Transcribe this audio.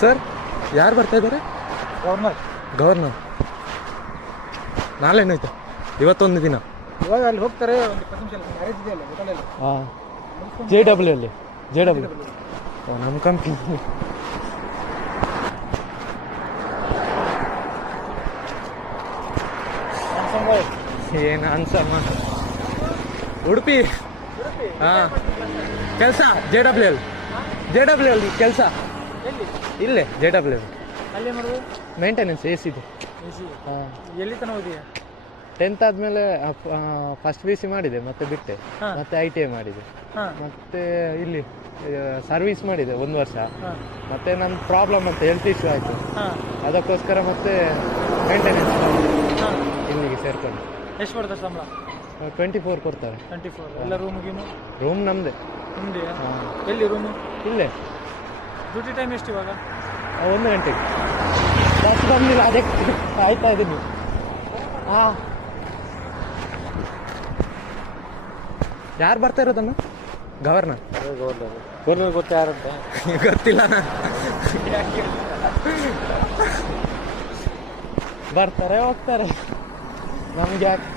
Sir ಯಾರು ಬರ್ತಾ ಇದ್ದಾರೆ? ಗವರ್ನರ್ ನಾಳೆನೋಯ್ತು, ಇವತ್ತೊಂದು ದಿನ. ಇವಾಗ ಅಲ್ಲಿ ಹೋಗ್ತಾರೆ, ಒಂದು 20 ನಿಮಿಷ ಮ್ಯಾರೇಜ್ ಇದೆಯಲ್ಲ ಹೋಟೆಲಲ್ಲಿ. ಹಾಂ, JW ಅಲ್ಲಿ. JW ನಮ್ಮ ಕಂಪ್ನಿ. ಏನು ಅನ್ಸಮ್ಮ. ಉಡುಪಿ. ಹಾಂ, ಕೆಲಸ JW ಅಲ್ಲಿ ಕೆಲಸ. ಇಲ್ಲೇ JW ಅಲ್ಲೇ ಮಾಡೋದು ಮೇಂಟೆನೆನ್ಸ್ AC. ಹಾಂ. ಎಲ್ಲಿ ತನಕ ಹೋಗಿಯಾ? 10th ಆದಮೇಲೆ ಫಸ್ಟ್ PUC ಮಾಡಿದೆ, ಮತ್ತೆ ಬಿಟ್ಟೆ. ಮತ್ತೆ ITI ಮಾಡಿದೆ, ಮತ್ತೆ ಇಲ್ಲಿ ಸರ್ವಿಸ್ ಮಾಡಿದೆ 1 ವರ್ಷ. ಮತ್ತೆ ನನ್ನ ಪ್ರಾಬ್ಲಮ್ ಅಂತ ಹೆಲ್ತ್ ಇಶ್ಯೂ ಆಯಿತು, ಅದಕ್ಕೋಸ್ಕರ ಮತ್ತೆ ಮೇಂಟೆನೆನ್ಸ್ ಇಲ್ಲಿಗೆ ಸೇರ್ಕೊಂಡು. ಎಷ್ಟು ಕೊಡ್ತಾರೆ ಸಂಬಳ? 24 ಕೊಡ್ತಾರೆ. 24 ಎಲ್ಲ ರೂಮ್ ನಮ್ಮದೇ. ನಿಮ್ಮದೇ? ಎಲ್ಲಿ ರೂಮು? ಇಲ್ಲೇ. ಡ್ಯೂಟಿ ಟೈಮ್ ಎಷ್ಟು ಇವಾಗ? 1 ಗಂಟೆಗೆ. ಬಸ್ ಬಂದಿಲ್ಲ, ಅದಕ್ಕೆ ಕಾಯ್ತಾ ಇದ್ದೀನಿ. ಹಾಂ, ಯಾರು ಬರ್ತಾ ಇರೋದನ್ನು? ಗವರ್ನರ್ ಗೊತ್ತಾ ಯಾರಂತ? ಗೊತ್ತಿಲ್ಲ. ಬರ್ತಾರೆ ಹೋಗ್ತಾರೆ, ನಮ್ಗೆ ಯಾಕೆ.